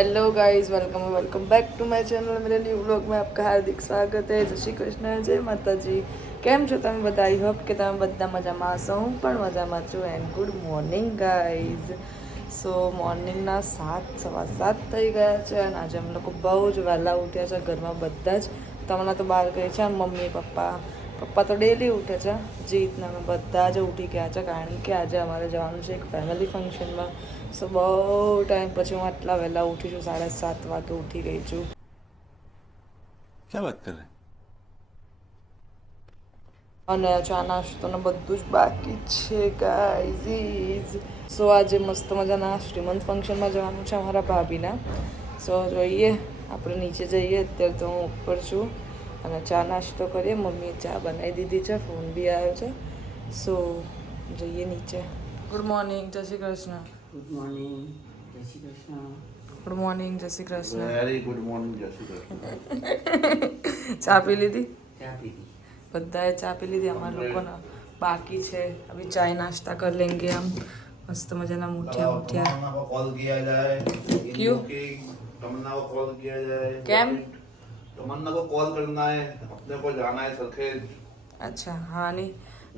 Hello guys, welcome back to my channel. मेरे new vlog में आपका हार्दिक स्वागत है। जय श्री कृष्ण, जय माताजी। કેમ છો તમે બધા? આઈ હોપ કે તમે બધા મજામાં હશો. હું પણ મજામાં છું. And good morning guys. So મોર્નિંગના 7:15 થઈ ગયા છે અને આજે અમે લોકો બહુ જ વહેલા ઉઠ્યા છે. ઘરમાં બધા જ તમને તો બહાર ગઈ છે. મમ્મી પપ્પા તો ડેલી ઉઠે છે. જીતને અમે બધા જ ઉઠી ગયા છે કારણ કે આજે અમારે જવાનું છે એક ફેમિલી ફંક્શનમાં. સો બહુ ટાઈમ પછી હું આટલા વહેલા ઉઠી છું. 7:30 વાગે ઉઠી ગઈ છું. क्या बात कर रहे हैं? અને ચા નાસ્તો ને બધું જ બાકી છે ગાઈઝ. સો આજે મસ્ત મજાના શ્રીમંત ફંક્શનમાં જવાનું છે અમારા ભાભીના. સો જોઈએ, આપણે નીચે જઈએ. અત્યારે તો હું ઉપર છું અને ચા નાસ્તો કરીએ. મમ્મીએ ચા બનાવી દીધી છે, ફોન બી આવ્યો છે. સો જઈએ નીચે. ગુડ મોર્નિંગ, જય શ્રી કૃષ્ણ. ગુડ મોર્નિંગ, જય શ્રી કૃષ્ણ. ગુડ મોર્નિંગ, જય Shri Krishna. Very good morning जय श्री कृष्ण. ચા પી લીધી? ચા પીધી. બધાએ ચા પી લીધી. અમારા લોકોને બાકી છે. અભી ચાય નાश्ता कर लेंगे हम. मस्त मजाना मुठिया तमन्ना को कॉल किया जाए. क्यों? तमन्ना को कॉल किया जाए. કેમ? तमन्ना को कॉल करना है. अपने को जाना है सरखेज. અચ્છા, હા નહીં,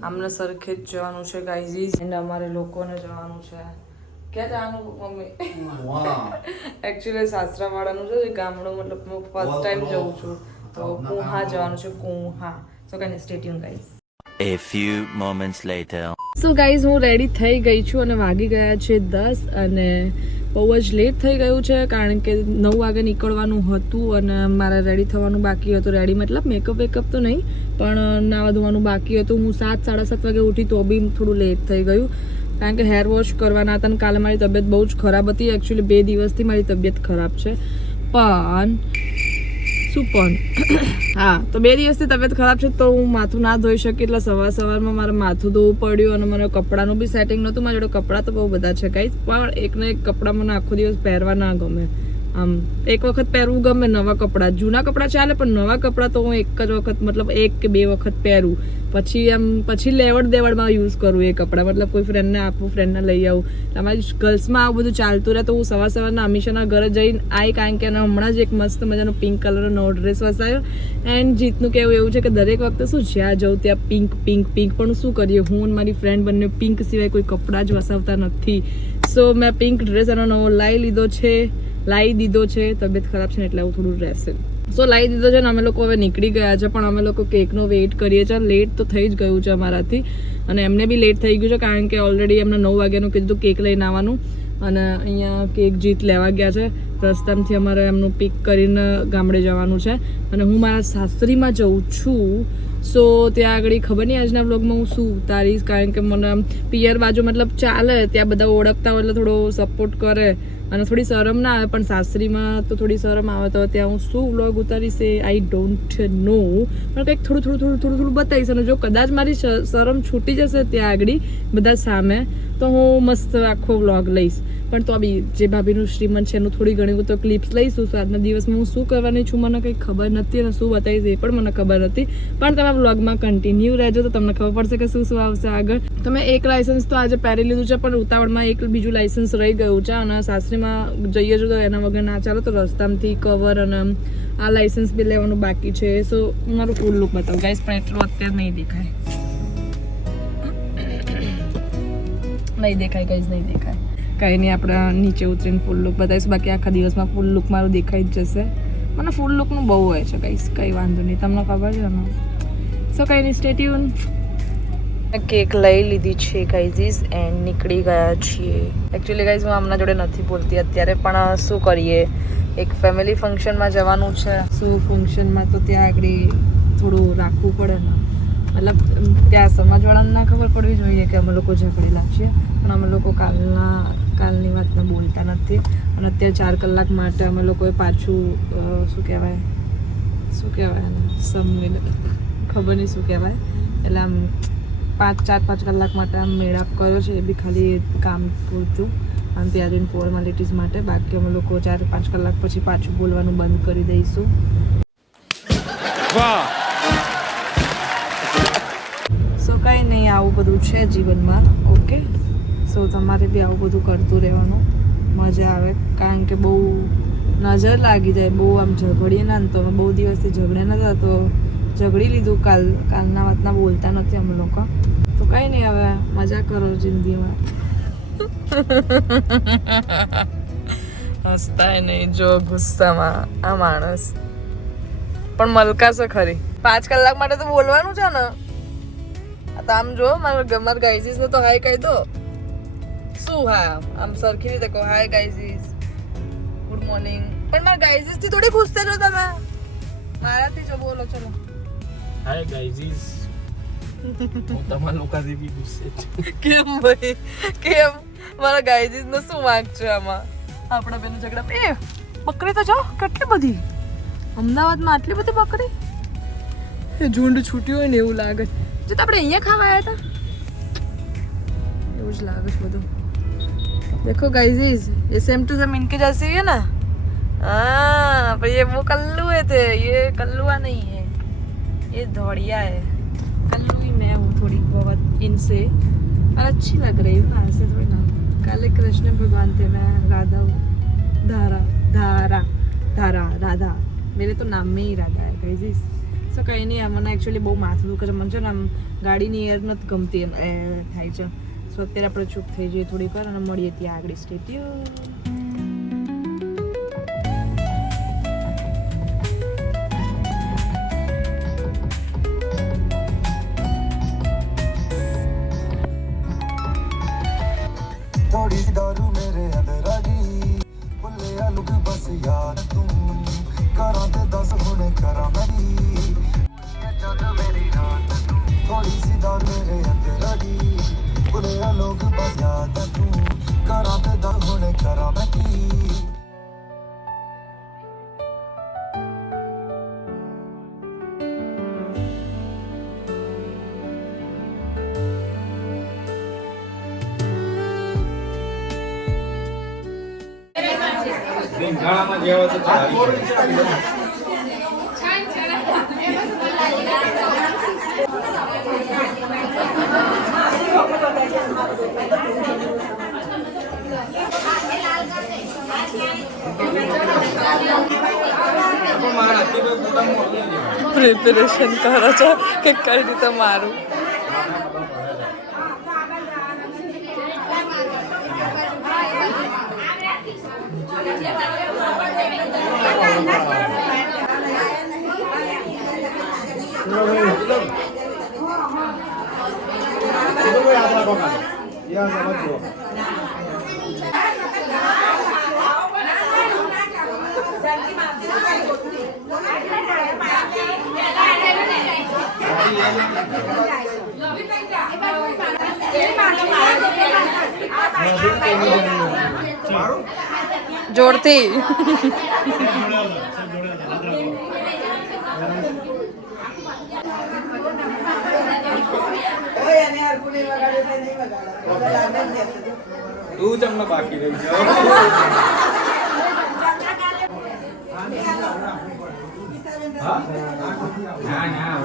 આમને સરખેજ જવાનું છે ગાઈઝ. એન્ડ અમારે લોકોને જવાનું છે. ક્યાં જવાનું મમ્મી? वहाँ એકચ્યુઅલી સાસરાવાળાનું છે ગામડું, મતલબ હું ફર્સ્ટ ટાઈમ જઉં છું. તો કુહા જવાનું છે, Kuha. So can stay tune guys. A few moments later. So guys, હું રેડી થઈ ગઈ છું અને વાગી ગયા છે 10 અને બહુ જ લેટ થઈ ગયું છે કારણ કે 9 વાગે નીકળવાનું હતું અને મારે રેડી થવાનું બાકી હતું. રેડી મતલબ મેકઅપ તો નહીં, પણ નાવા ધોવાનું બાકી હતું. હું 7:30 વાગે ઉઠી તો બી થોડું લેટ થઈ ગયું કારણ કે હેર વોશ કરવાના હતા અને કાલે મારી તબિયત બહુ જ ખરાબ હતી. એકચ્યુઅલી 2 દિવસથી મારી તબિયત ખરાબ છે. પણ હા, તો 2 દિવસથી તબિયત ખરાબ છે તો હું માથું ના ધોઈ શકી, એટલે સવારમાં મારે માથું ધોવું પડ્યું અને મને કપડાનું બી સેટિંગ નહોતું. મારા જોડે કપડાં તો બહુ બધા છે ગાઈસ, પણ એકને એક કપડાં મને આખો દિવસ પહેરવા ના ગમે. આમ એક વખત પહેરવું ગમે નવા કપડાં. જૂના કપડાં ચાલે પણ નવા કપડાં તો હું એક જ વખત, મતલબ 1 કે 2 વખત પહેરું. પછી લેવડ દેવડમાં યુઝ કરું એ કપડાં. મતલબ કોઈ ફ્રેન્ડને આપું, ફ્રેન્ડને લઈ આવું. અમારી ગર્લ્સમાં આવું બધું ચાલતું રહે. તો હું સવારના અમીષાના ઘરે જઈને આવી કારણ કે હમણાં જ એક મસ્ત મજાનો પિંક કલરનો નવો ડ્રેસ વસાયો. એન્ડ જીતનું કહેવું એવું છે કે દરેક વખતે શું જ્યાં જવું ત્યાં પિંક. પણ શું કરીએ, હું અને મારી ફ્રેન્ડ બંને પિંક સિવાય કોઈ કપડાં જ વસાવતા નથી. સો મેં પિંક ડ્રેસ એનો નવો લાવી દીધો છે. તબિયત ખરાબ છે ને એટલે આવું થોડું રહેશે. સો લાવી દીધો છે ને અમે લોકો હવે નીકળી ગયા છે. પણ અમે લોકો કેકનો વેઇટ કરીએ છીએ. લેટ તો થઈ જ ગયું છે અમારાથી અને એમને બી લેટ થઈ ગયું છે કારણ કે ઓલરેડી એમને 9 વાગ્યાનું કીધું કેક લઈને આવવાનું અને અહીંયા કેક જીત લેવા ગયા છે. રસ્તામાંથી અમારે એમનું પિક કરીને ગામડે જવાનું છે અને હું મારા સાસરીમાં જઉં છું. સો ત્યાં આગળ ખબર નહીં આજના વ્લોગમાં હું શું ઉતારીશ કારણ કે મને પિયર બાજુ મતલબ ચાલે, ત્યાં બધા ઓળખતા હોય એટલે થોડો સપોર્ટ કરે અને થોડી શરમ ના આવે, પણ સાસરીમાં તો થોડી શરમ આવે. તો ત્યાં હું શું vlog ઉતારીશ A I don't know, પણ કંઈક થોડું બતાવીશ. અને જો કદાચ મારી શરમ છૂટી જશે ત્યાં આગળ બધા સામે તો હું મસ્ત આખો વ્લોગ લઈશ. પણ તો બી જે ભાભીનું શ્રીમંત છે એનું થોડી ઘણી તો ક્લિપ્સ લઈશું. આજના દિવસમાં હું શું કરવાની છું મને કંઈ ખબર નથી અને શું બતાવીશ એ પણ મને ખબર નથી. પણ તમે વ્લોગમાં કન્ટિન્યુ રહેજો તો તમને ખબર પડશે કે શું આવશે આગળ. તમે એક લાયસન્સ તો આજે પહેરી લીધું છે પણ ઉતાવળમાં એક બીજું લાયસન્સ રહી ગયું છે અને સાસરીમાં જઈએ છો તો એના વગર ના ચાલો. તો રસ્તામાંથી કવર અને આ લાયસન્સ બી લેવાનું બાકી છે. સો મારું ફૂલ લુક બતાવું ગાઈસ, પણ એટલું અત્યારે નહીં દેખાય કંઈ નહીં. આપણે નીચે ઉતરીને ફૂલ લુક બતાવીશું. બાકી આખા દિવસમાં ફૂલ લુક મારું દેખાઈ જ જશે. મને ફૂલ લુકનું બહુ હોય છે ગાઈસ, કંઈ વાંધો નહીં, તમને ખબર છે ને. સો કંઈ નહીં, સ્ટે ટ્યુન. કેક લઈ લીધી છે ગાઈઝ એન્ડ નીકળી ગયા છીએ. એકચ્યુઅલી ગાઈઝ હું આમના જોડે નથી બોલતી અત્યારે, પણ શું કરીએ, એક ફેમિલી ફંક્શનમાં જવાનું છે. શું ફંક્શનમાં તો ત્યાં આગળ થોડું રાખવું પડે ને, મતલબ ત્યાં સમાજવાળાને ના ખબર પડવી જોઈએ કે અમે લોકો ઝઘડેલા છીએ, પણ અમે લોકો કાલની વાતને બોલતા નથી. અને અત્યારે 4 કલાક માટે અમે લોકોએ પાછું શું કહેવાય સમવેલ ખબર નહીં શું કહેવાય, એટલે આમ 4-5 કલાક માટે આમ મેળાપ કર્યો છે. એ બી ખાલી કામ પૂરતું આમ ત્યાં ફોર્માલિટીઝ માટે. બાકી અમે લોકો 4-5 કલાક પછી પાછું બોલવાનું બંધ કરી દઈશું. સો કંઈ નહીં, આવું બધું છે જીવનમાં. ઓકે, સો તમારે બી આવું બધું કરતું રહેવાનું, મજા આવે કારણ કે બહુ નજર લાગી જાય બહુ આમ ઝઘડીએ ના તો અમે બહુ દિવસથી ઝઘડ્યા નતા તો ઝઘડી લીધું કાલના વાતના બોલતા નથી અમે લોકો તો કઈ નહીં હવે મજા કરો જિંદગીમાં હસતાય નહીં જો ગુસ્સામાં આ માણસ પણ મલકાશે ખરી 5 કલાક માટે તો બોલવાનું છે ને તો આમ જો મારા ગાઈઝીસ ને તો હાય કહી દો શું હા આમ સરખી રીતે કહો હાય ગાઈઝીસ ગુડ મોર્નિંગ પણ મારા ગાઈઝીસ થી થોડી ખુશ થજો તમે મારાથી જો બોલો ચલો હાય ગાઈઝીસ હું તમારા લોકોથી બી ગુસ્સે છું કેમ ભાઈ કેમ મારા ગાઈઝીસ ને શું વાંક છે આમાં આપણા બેનો ઝઘડા એ બકરી તો જો કેટલી બધી અમદાવાદમાં આટલી બધી બકરી એ ઝુંડ છૂટ્યું હોય ને એવું લાગે જો તો આપણે અહીંયા ખાવા આવ્યા હતા એવું જ લાગે છે બધું देखो गाइस ये सेम टू सेम इनके जैसे ही है ना हाँ पर ये वो कल्लू है थे ये कल्लुआ नहीं है ये धौड़िया है कल्लू ही मैं हूँ थोड़ी बहुत इनसे और अच्छी लग रही हूँ ऐसे थोड़ी ना काले कृष्ण भगवान थे मैं राधा हूँ धारा धारा धारा राधा मेरे तो नाम में ही राधा है गाइस સો કંઈ નહીં મને એકચ્યુઅલી બહુ માથું દુખે છે મને છે ને આમ ગાડીની એર નથી ગમતી થાય છે સો અત્યારે આપણે ચૂપ થઈ જઈએ થોડીક વાર અને મળીએ ત્યાં આગળ સ્ટેટ્યુ थोड़ी सी दारू मेरे अंदर आ गई भुले लुक बस यार तू करा ते 10 हुने करा मेरी मेरी रात थोड़ी सी दारू मेरे अंदर आ गई भुले लोग बस याद तू करा ते 10 हुने करा मेरी ગાળામાં જેવો તો પ્રિપેરેશન કરો છો કે કઈ રીતે મારું જોરથી તું તમને બાકી રહી છે હા ના ના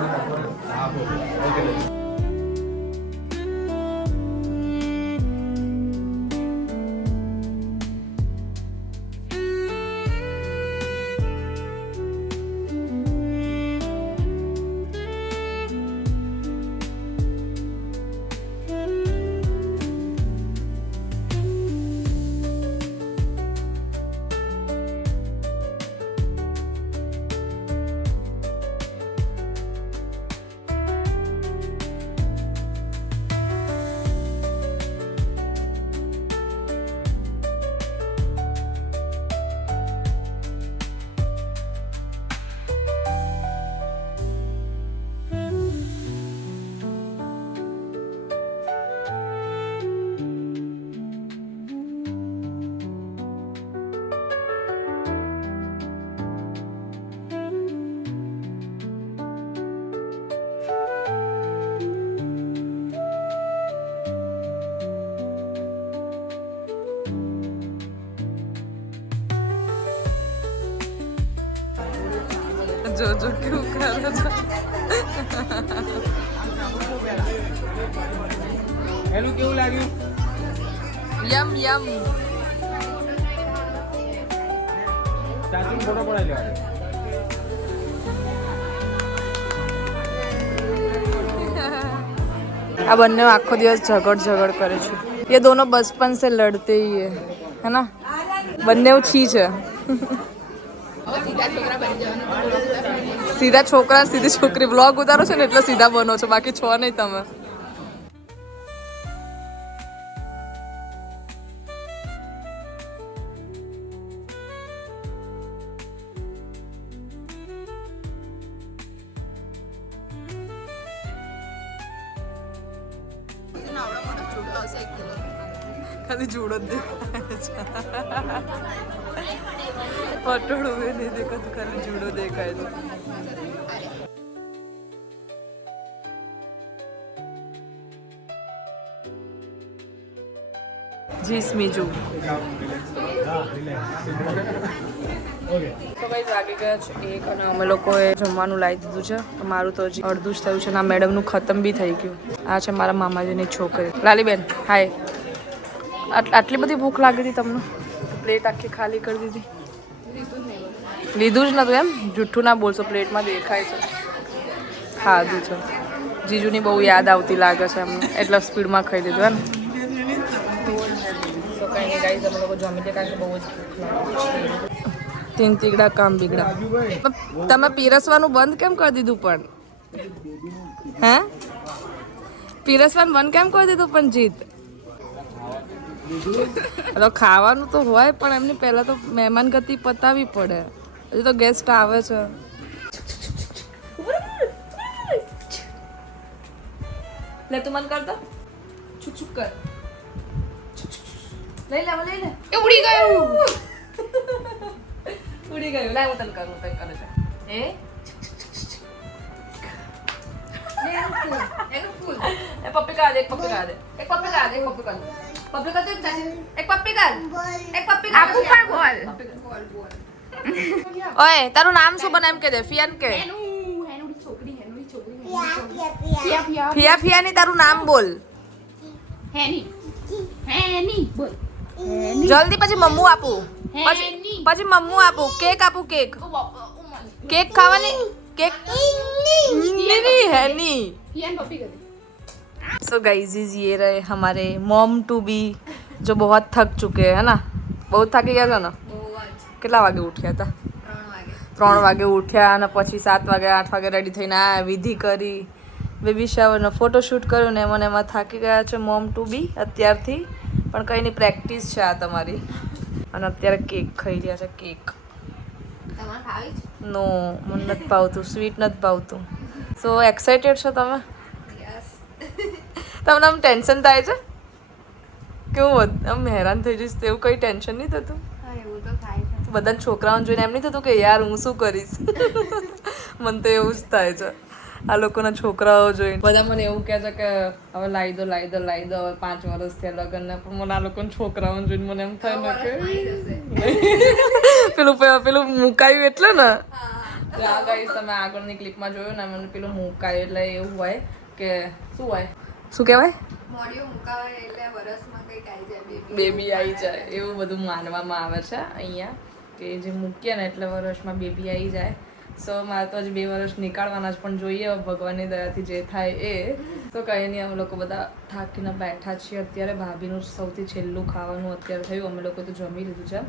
જો જો કેવું કરે છે એનું કેવું લાગ્યું યમ યમ ચાચી ફોટો પડાવી લેવા આ બંને આખો દિવસ ઝઘડ કરે છે ये दोनों बचपन से लड़ते ही है ना બંને छी છે સીધા છોકરા સીધી છોકરી બ્લોગ ઉતારો છો ને એટલે સીધા બનો છો બાકી છો નહીં તમે ખાલી જુડો જ દેખાય છે પટોળું નહીં દેખાતું ખાલી જુડો દેખાય છે જીસ મીજુ તો કઈ વાગી ગયા છે એક અને અમે લોકોએ જમવાનું લાવી દીધું છે મારું તો હજી અડધું જ થયું છે ને આ મેડમનું ખતમ બી થઈ ગયું આ છે મારા મામાજીની છોકરી લાલીબેન હાય આટલી બધી ભૂખ લાગી હતી તમને પ્લેટ આખી ખાલી કરી દીધી લીધું જ નતું એમ જૂઠું ના બોલશો પ્લેટમાં દેખાય છે ખાધું છે જીજુની બહુ યાદ આવતી લાગે છે એમને એટલે સ્પીડમાં ખાઈ લીધું એમ તો કંઈ નહીં ગાઈસ અમે લોકો જમી લે કારણ કે બહુ જ ભૂખ લાગે તીન તીગડા કામ બીગડા તમે પીરસવાનું બંધ કેમ કરી દીધું પણ હે પીરસવાનું બંધ કેમ કરી દીધું પણ જીત તો ખાવાનું તો હોય પણ એમની પહેલા તો મહેમાન ગતિ પતાવી પડે હજી તો ગેસ્ટ આવે છે લે તું મન કર દો છુક છુક કર લઈ લે એ ઉડી ગયું લાવ હું તને કરું તને કરે છે એ એ પપ્પી કા દે એક પપ્પી કા દે એક પપ્પી કા દે એક પપ્પી કા દે પપ્પી કા દે એક પપ્પી કા એક પપ્પી કા આપું પણ બોલ ઓય તારું નામ શું બને એમ કે દે ફિયાન કે ફિયા ફિયા ની તારું નામ બોલ જલ્દી પછી મમ્મુ આપું પછી મમ્મુ આપું કેક આપું કેક केक खावानी केक नहीं है नहीं सो गाइस ये रहे हमारे मॉम टू बी जो बहुत थक चुके हैं ना बहुत थकी ગયા છે ને કેટલા વાગે ઉઠ્યા હતા 3 વાગે ઉઠ્યા અને પછી 7 વાગે 8 વાગે રેડી થઈને આ વિધિ કરી બેબી શાવરનો ફોટોશૂટ કર્યો ને મને એમાં થાકી ગયા છે મોમ ટુ બી અત્યારથી પણ કંઈ નહીં પ્રેક્ટિસ છે આ તમારી અને અત્યારે કેક ખાઈ રહ્યા છે કેક નો મને નથી ભાવતું સ્વીટ નથી ભાવતું સો એક્સાઇટેડ છો તમે તમને આમ ટેન્શન થાય છે કેવું આમ હેરાન થઈ જઈશ તો એવું કંઈ ટેન્શન નહીં થતું બધા છોકરાઓને જોઈને એમ નહીં થતું કે યાર હું શું કરીશ મને તો એવું જ થાય છે આ લોકોના છોકરાઓ જોઈને બધા મને એવું કહે છે કે હવે લાવી દો હવે 5 વર્ષ થયા લગ્નને પણ મને આ લોકોના છોકરાઓને જોઈને મને એમ થાય ને કે પેલું મુકાયું એટલે ને આ ગાઈસ તમે આગળની ક્લિપમાં જોયું ને મને પેલું મુકાયું એટલે એવું હોય કે શું હોય શું કહેવાય બેબી આવી જાય એવું બધું માનવામાં આવે છે અહીંયા કે જે મૂકીએ ને એટલે વર્ષમાં બેબી આવી જાય સો મારે તો હજી 2 વર્ષ નીકાળવાના જ પણ જોઈએ ભગવાનની દયાથી જે થાય એ તો કંઈ નહીં અમે લોકો બધા થાકીને બેઠા છીએ અત્યારે ભાભીનું સૌથી છેલ્લું ખાવાનું અત્યારે થયું અમે લોકો તો જમી લીધું છે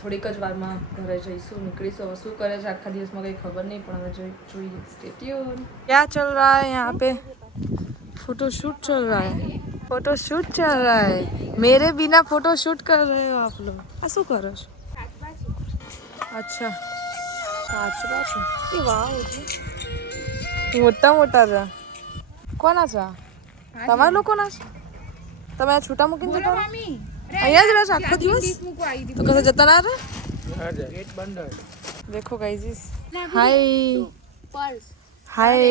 થોડીક જ વારમાં ઘરે જઈશું નીકળીશું હવે શું કરે છે આખા દિવસમાં કંઈ ખબર નહીં પણ હવે જોઈએ સ્ટે ટ્યુન ક્યાં ચલ રહા હે યહાં पे फोटोशूट चल रहा है फोटोशूट चल रहा है मेरे बिना फोटोशूट कर रहे हो आप लोग आ શું કરો છો અચ્છા સાચવા છો એ વાહ મોટા મોટા છે કોના છે તમારા લોકોના છે તમે આ છૂટા મૂકીને જતા અહીંયા જ રહો છો આખો દિવસ તો કશે જતા ના રહે દેખો ગાઈઝ હાય હાય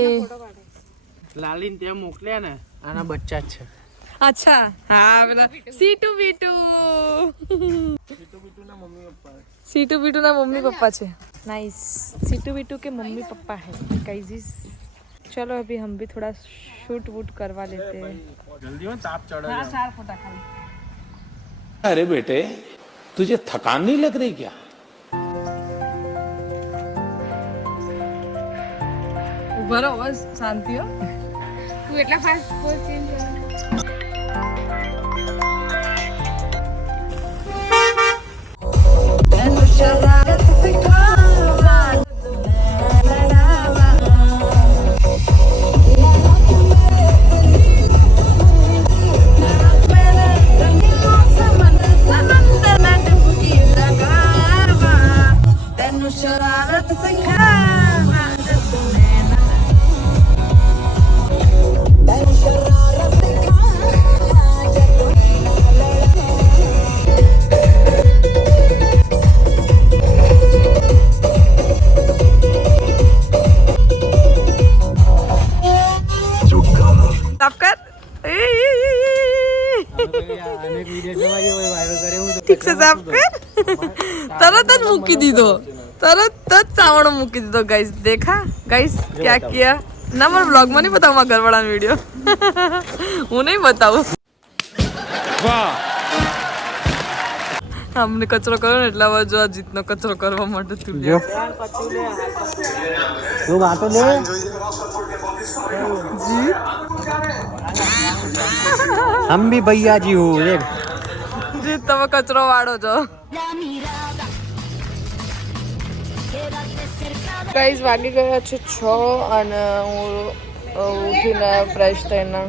લાલીન ત્યાં મોકલ્યા ને આના બચ્ચા જ છે અચ્છા હા પેલા સીટુ બીટુ सीटू बीटू ना मम्मी पापा छे नाइस सीटू बीटू के मम्मी पापा है गाइस चलो अभी हम भी थोड़ा शूट वूट करवा लेते हैं जल्दी में ताप चढ़ा हाँ 4 फोटा खाली अरे बेटे तुझे थकान नहीं लग रही क्या બરોબર શાંતિ હો. તું એટલા ફાસ્ટ પોઝ ચેન્જ કરે. સાફ કર. ઠીક છે સાફ કર. તરત જ મૂકી દીધો, તરત જ સાવણો મૂકી દીધો. ગાઈસ દેખા ગાઈસ ક્યાં કિયા. ના મારા બ્લોગ માં નહીં બતાવું, મારા ઘરવાળાનો વિડીયો હું નહીં બતાવું. અમને કચરો કરો ને એટલા વાર જો આ જીતનો કચરો કરવા માટે તું લે. તું વાતો દે. हम भी भैया जी हूँ देख. જીત તમે કચરો વાળો છો. ગાઈસ વાગી ગયા છે 6 અને હું ઉઠીને ફ્રેશ થઈને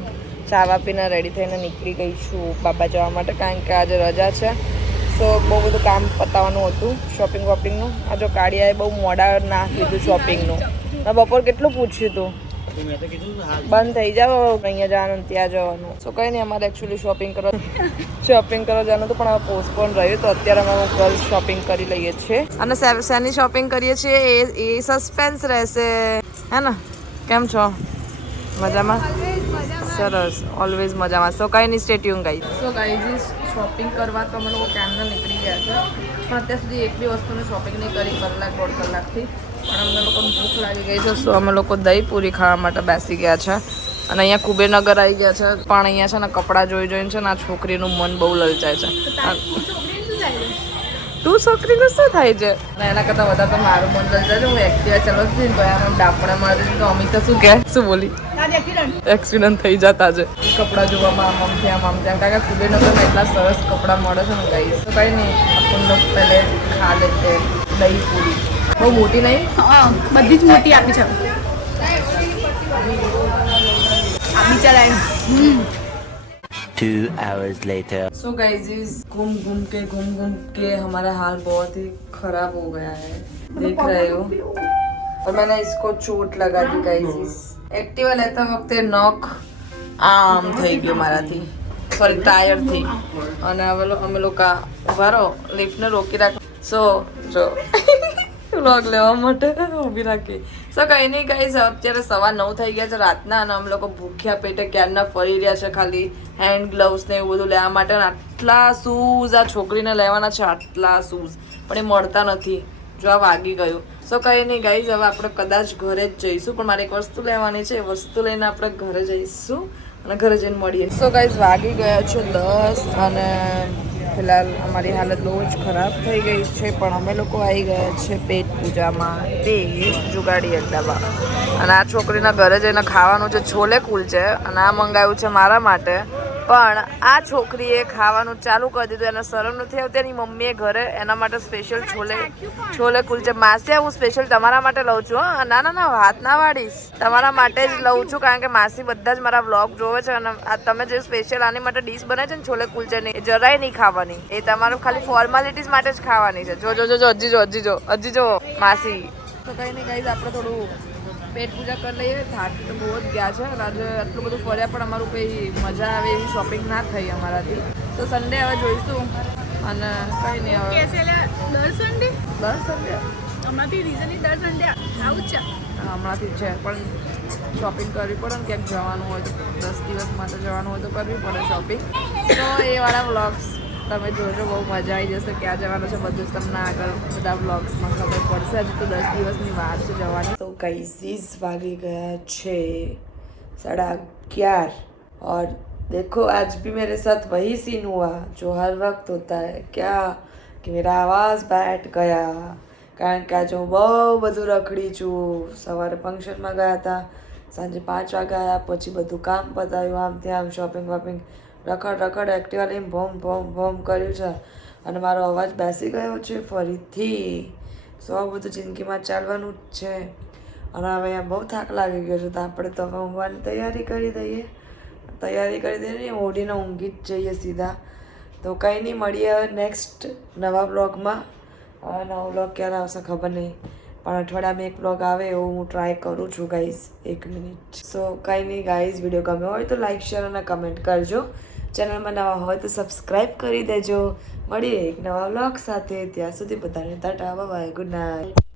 ચા પીને રેડી થઈને નીકળી ગઈ છું બાબા જવા માટે, કારણ કે આજે રજા છે. સો બહુ બધું કામ પતાવવાનું હતું શોપિંગ વોપિંગનું. આ જો કાળિયાએ બહુ મોડા ના કીધું શોપિંગનું. મેં બપોર કેટલું પૂછ્યું હતું, બંધ થઈ જાવ અહીંયા જવાનું ત્યાં જવાનું. સો કંઈ નહીં, અમારે એકચ્યુઅલી શોપિંગ કરવા જવાનું હતું પણ હવે પોસ્ટપોન રહ્યું, તો અત્યારે અમે ગર્લ્સ શોપિંગ કરી લઈએ છીએ. અને શેની શોપિંગ કરીએ છીએ એ સસ્પેન્સ રહેશે, હે ને? કેમ છો? મજામાં? સરસ, ઓલવેઝ મજામાં. સો કંઈ નહીં, stay tune guys. So guys shopping કરવા તો અમે લોકો ક્યારના નીકળી ગયા છે, પણ અત્યાર સુધી એક બી વસ્તુની શોપિંગ નહીં કરી, કલાક 1.5 કલાકથી. પણ અમને લોકોને ભૂખ લાગી ગઈ છે, સો અમે લોકો દહીં પૂરી ખાવા માટે બેસી ગયા છે. અને અહીંયા કુબેરનગર આવી ગયા છે, પણ અહીંયા છે ને કપડાં જોઈને છે ને આ છોકરીનું મન બહુ લલચાય છે. તું છોકરીનું શું થાય છે? અને એના કરતાં વધારે તો મારું મન લલચાય છે. હું એક્ટિવા ચલાવતી ને તો એમ ડાપણા મારી તો અમિતા શું કહે, શું બોલી? એક્સિડન્ટ થઈ જતા છે. કપડાં જોવામાં આમ ત્યાં, કારણ કે કુબેરનગરમાં એટલા સરસ કપડાં મળે છે ને ગાઈસ. તો કંઈ નહીં, આપણને પહેલે ખા લેતે દહીં પૂરી. બહુ મોટી નહીં, બધી જ મોટી આપી છે. આપી ચલાય. 2 hours later. सो गाइस घूम घूम के हमारा हाल बहुत ही खराब हो गया है, देख रहे हो. और मैंने इसको चोट लगा दी गाइस. एक्टिवा लेता वक्त नॉक आम થઈ ગયો મારાથી, સોરી ટાયરથી. અને અમે લોકો ઉભા રહો, લિફ્ટને રોકી રાખ. સો જો વ્લોગ લેવા માટે ઊભી રાખી. સો કંઈ નહીં ગાઈસ, અત્યારે 9:15 થઈ ગયા છે રાતના અને અમે લોકો ભૂખ્યા પેટે ક્યારના ફરી રહ્યા છે ખાલી હેન્ડ ગ્લવ્સ ને એવું બધું લેવા માટે. આટલા શૂઝ આ છોકરીને લેવાના છે, આટલા શૂઝ, પણ એ મળતા નથી. જો આ વાગી ગયું. સો કંઈ નહીં ગાઈસ, હવે આપણે કદાચ ઘરે જ જઈશું, પણ મારે એક વસ્તુ લેવાની છે, એ વસ્તુ લઈને આપણે ઘરે જઈશું અને ઘરે જઈને મળીએ. સો ગાઈસ વાગી ગયા છે 10 અને ફિલહાલ અમારી હાલત બહુ જ ખરાબ થઈ ગઈ છે, પણ અમે લોકો આવી ગયા છે પેટ પૂજામાં તે જુગાડી અડ્ડામાં. અને આ છોકરીના ઘરે જઈને ખાવાનું છે છોલે કુલચે, અને આ મંગાવ્યું છે મારા માટે. પણ આ છોકરીએ ખાવાનું ચાલુ કરી દીધું, એને શરમ નથી આવતી. એની મમ્મીએ ઘરે એના માટે સ્પેશિયલ છોલે કુલચે. માસી હું સ્પેશિયલ તમારા માટે લઉં છું. હા, ના ના ના, હાથ ના વાળીશ, તમારા માટે જ લઉં છું, કારણ કે માસી બધા જ મારા વ્લોગ જોવે છે. અને આ તમે જે સ્પેશિયલ આની માટે ડીશ બનાવી છે ને છોલે કુલચેની, એ જરાય નહીં ખાવાની, એ તમારું ખાલી ફોર્માલિટીઝ માટે જ ખાવાની છે. જો જો જો હજી જો માસી. તો કંઈ નહીં ગાઈઝ, આપણે થોડું પેટ પૂજા કરી લઈએ. થાકી તો બહુ જ ગયા છે અને આજે આટલું બધું ફર્યા, પણ અમારું કંઈ મજા આવે એવી શોપિંગ ના થઈ અમારાથી. તો સન્ડે હવે જોઈશું. અને કંઈ નહીં, હવે દર સન્ડે હમણાંથી રીઝનલી દર સન્ડે આવું જ છે. હમણાંથી છે, પણ શોપિંગ કરવી પડે ને, ક્યાંક જવાનું હોય તો 10 દિવસ માટે જવાનું હોય તો કરવી પડે શોપિંગ. તો એ વાળા વ્લોગ્સ તમે જોજો, બહુ મજા આવી જશે. ક્યાં જવાનું છે બધું જ તમને આગળ બધા વ્લોગ્સમાં ખબર પડશે. હજી તો 10 દિવસની વાર છે જવાની. તો ગાઈઝ વાગી ગયા છે 11:30 और देखो आज भी मेरे साथ वही सीन हुआ जो हर वक्त होता है क्या, कि मेरा आवाज़ बैठ गया. કારણ કે આજે હું બહુ બધું રખડી છું. સવારે ફંક્શનમાં ગયા હતા, સાંજે 5 વાગે આવ્યા, પછી બધું કામ પતાવ્યું, આમ ત્યાં શોપિંગ વોપિંગ, રખડ એક્ટિવા લઈને ભોમ કર્યું છે. અને મારો અવાજ બેસી ગયો છે ફરીથી. સો બધું જિંદગીમાં ચાલવાનું જ છે. અને હવે અહીંયા બહુ થાક લાગી ગયો છે, તો આપણે તો હવે ઊંઘવાની તૈયારી કરી દઈએ. ઓઢીને ઊંઘી જ જઈએ સીધા. તો કંઈ નહીં, મળીએ હવે નેક્સ્ટ નવા બ્લોગમાં. હવે નવો બ્લોગ ક્યારે આવશે ખબર નહીં, પણ અઠવાડિયામાં એક બ્લોગ આવે એવું હું ટ્રાય કરું છું ગાઈઝ. 1 મિનિટ. સો કંઈ નહીં ગાઈઝ, વિડીયો ગમ્યો હોય તો લાઈક શેર અને કમેન્ટ કરજો. ચેનલમાં નવા હોય તો સબસ્ક્રાઈબ કરી દેજો. મળીએ એક નવા બ્લોગ સાથે. ત્યાં સુધી બધાને ટાટા, બાય, ગુડ નાઇટ.